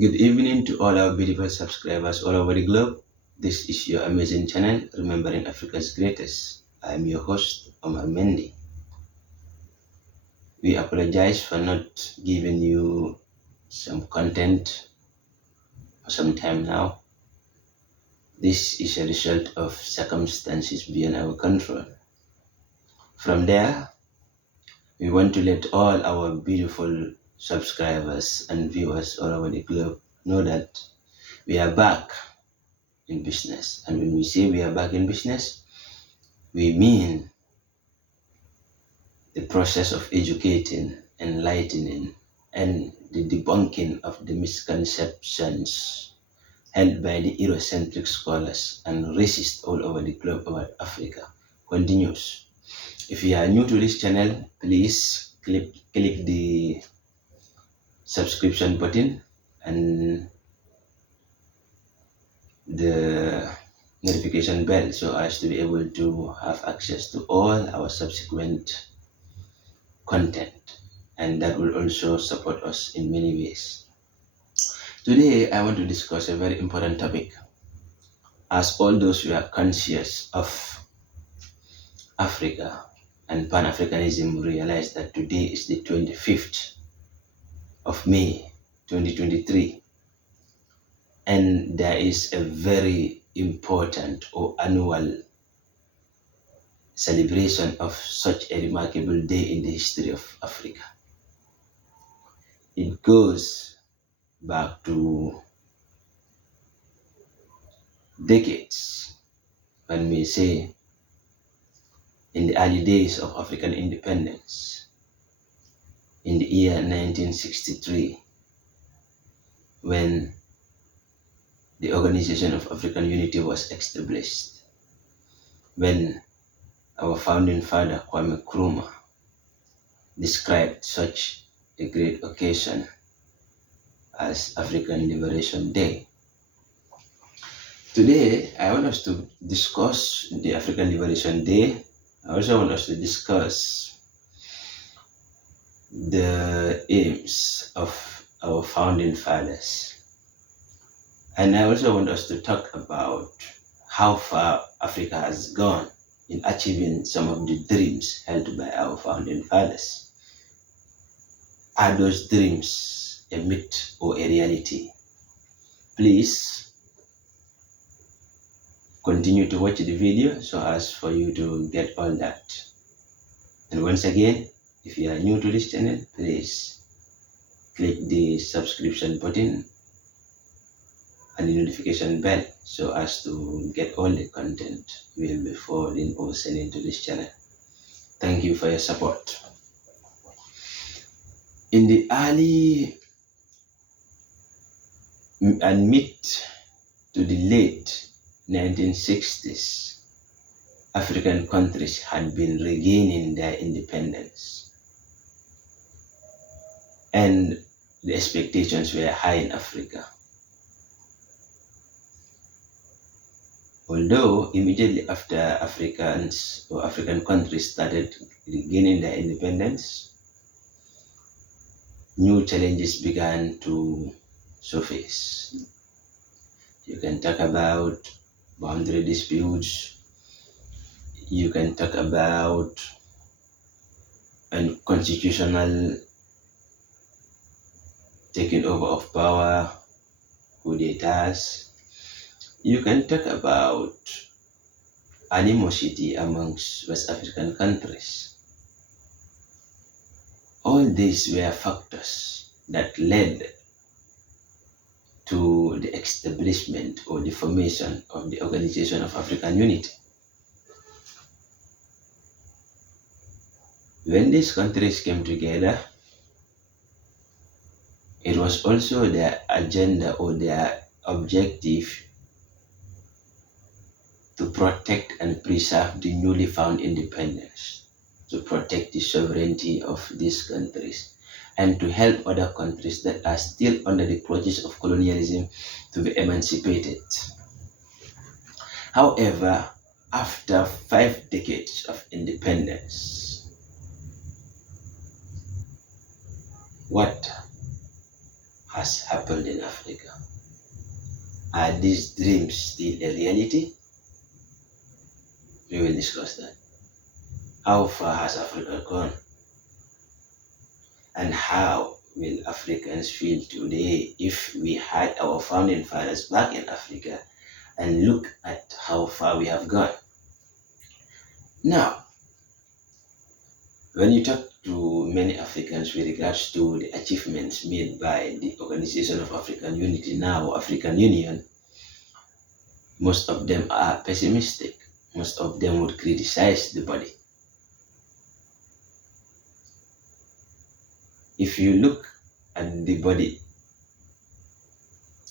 Good evening to all our beautiful subscribers all over the globe. This is your amazing channel, Remembering Africa's Greatest. I am your host, Omar Mendy. We apologize for not giving you some content for some time now. This is a result of circumstances beyond our control. From there, we want to let all our beautiful subscribers and viewers all over the globe know that we are back in business. And when we say we are back in business, we mean the process of educating, enlightening, and the debunking of the misconceptions held by the Eurocentric scholars and racists all over the globe about Africa continues. If you are new to this channel, please click the subscription button and the notification bell so as to be able to have access to all our subsequent content, and that will also support us in many ways. Today I want to discuss a very important topic, as all those who are conscious of Africa and Pan-Africanism realize that today is the 25th of May 2023, and there is a very important or annual celebration of such a remarkable day in the history of Africa. It goes back to decades, one may say, in the early days of African independence, in the year 1963, when the Organization of African Unity was established, when our founding father Kwame Nkrumah described such a great occasion as African Liberation Day. Today, I want us to discuss the African Liberation Day. I also want us to discuss the aims of our founding fathers. And I also want us to talk about how far Africa has gone in achieving some of the dreams held by our founding fathers. Are those dreams a myth or a reality? Please continue to watch the video so as for you to get all that. And once again, if you are new to this channel, please click the subscription button and the notification bell so as to get all the content we will be forwarding or sending to this channel. Thank you for your support. In the early and mid to the late 1960s, African countries had been regaining their independence, and the expectations were high in Africa. Although immediately after Africans or African countries started regaining their independence, new challenges began to surface. You can talk about boundary disputes, you can talk about unconstitutional taking over of power, coup d'etats. You can talk about animosity amongst West African countries. All these were factors that led to the establishment or the formation of the Organization of African Unity. When these countries came together, it was also their agenda or their objective to protect and preserve the newly found independence, to protect the sovereignty of these countries, and to help other countries that are still under the clutches of colonialism to be emancipated. However, after 5 decades of independence, what has happened in Africa. Are these dreams still a reality? We will discuss that. How far has Africa gone? And how will Africans feel today if we had our founding fathers back in Africa and look at how far we have gone? Now, when you talk to many Africans with regards to the achievements made by the Organization of African Unity, now African Union, most of them are pessimistic. Most of them would criticize the body. If you look at the body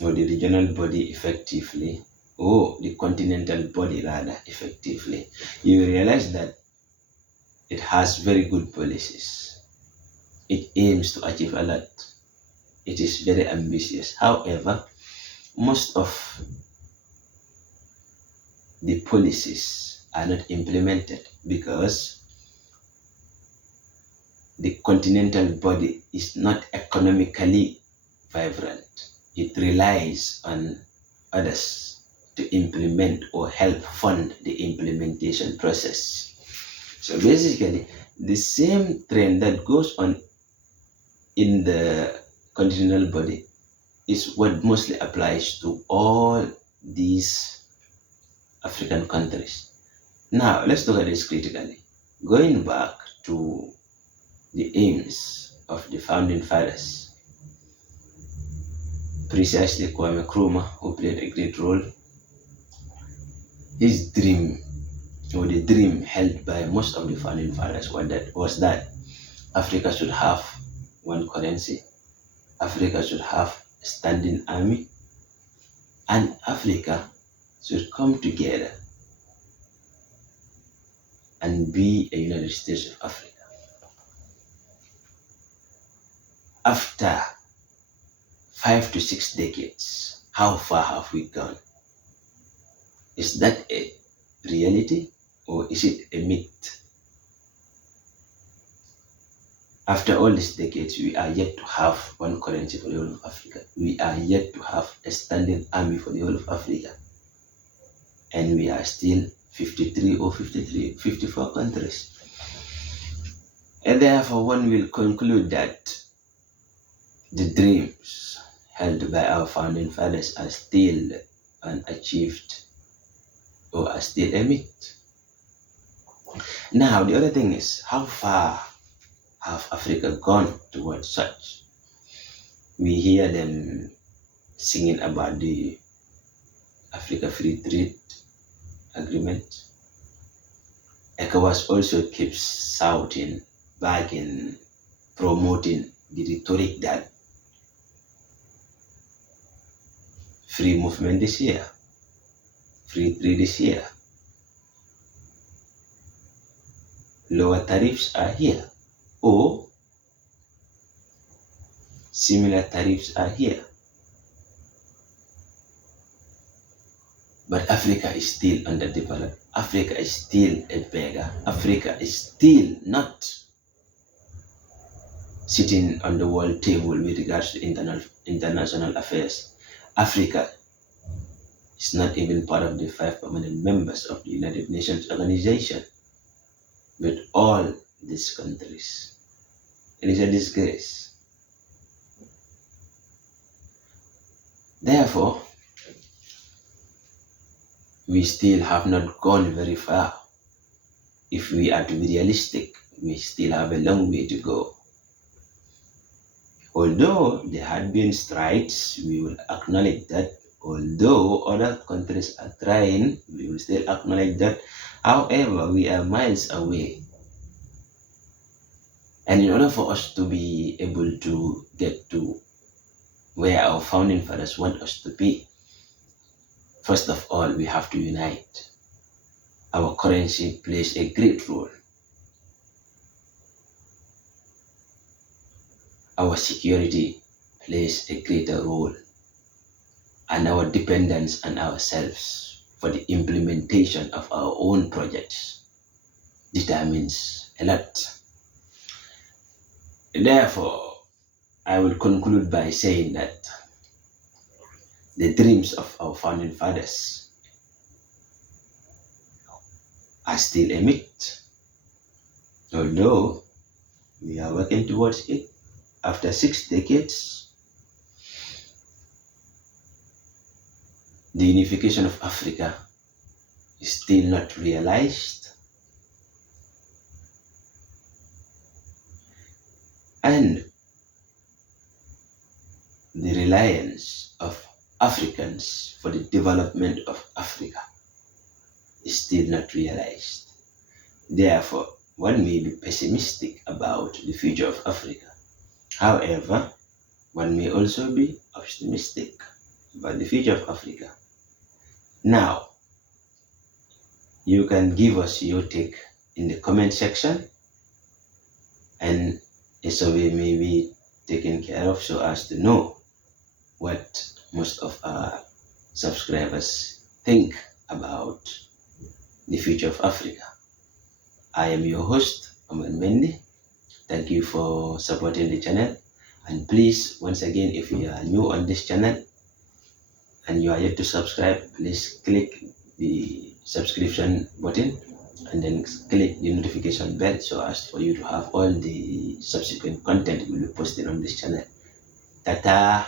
or the regional body effectively, or the continental body rather effectively, you realize that it has very good policies. It aims to achieve a lot. It is very ambitious. However, most of the policies are not implemented because the continental body is not economically vibrant. It relies on others to implement or help fund the implementation process. So basically, the same trend that goes on in the continental body is what mostly applies to all these African countries. Now, let's look at this critically. Going back to the aims of the founding fathers, precisely Kwame Nkrumah, who played a great role, his dream, or the dream held by most of the founding fathers, was that Africa should have one currency, Africa should have a standing army, and Africa should come together and be a United States of Africa. After 5 to 6 decades, how far have we gone? Is that a reality or is it a myth? After all these decades, we are yet to have one currency for the whole of Africa. We are yet to have a standing army for the whole of Africa. And we are still 54 countries. And therefore, one will conclude that the dreams held by our founding fathers are still unachieved or are still a myth. Now, the other thing is, how far have Africa gone towards such? We hear them singing about the Africa Free Trade Agreement. ECOWAS also keeps shouting, bagging, promoting the rhetoric that free movement is here, free trade is here, lower tariffs are here, or similar tariffs are here. But Africa is still underdeveloped. Africa is still a beggar. Africa is still not sitting on the world table with regards to international affairs. Africa is not even part of the 5 permanent members of the United Nations organization with all these countries. It is a disgrace. Therefore, we still have not gone very far. If we are to be realistic, we still have a long way to go. Although there had been strides, we will acknowledge that. Although other countries are trying, we will still acknowledge that. However, we are miles away. And in order for us to be able to get to where our founding fathers want us to be, first of all, we have to unite. Our currency plays a great role. Our security plays a greater role. And our dependence on ourselves for the implementation of our own projects determines a lot. Therefore, I will conclude by saying that the dreams of our founding fathers are still a myth, although we are working towards it. After 6 decades, the unification of Africa is still not realized, and the reliance of Africans for the development of Africa is still not realized. Therefore, one may be pessimistic about the future of Africa. However, one may also be optimistic about the future of Africa. Now, you can give us your take in the comment section, and a survey may be taken care of so as to know what most of our subscribers think about the future of Africa. I am your host, Omar Mendy. Thank you for supporting the channel. And please, once again, if you are new on this channel and you are yet to subscribe, please click the subscription button and then click the notification bell so as for you to have all the subsequent content we will be posting on this channel. Tata!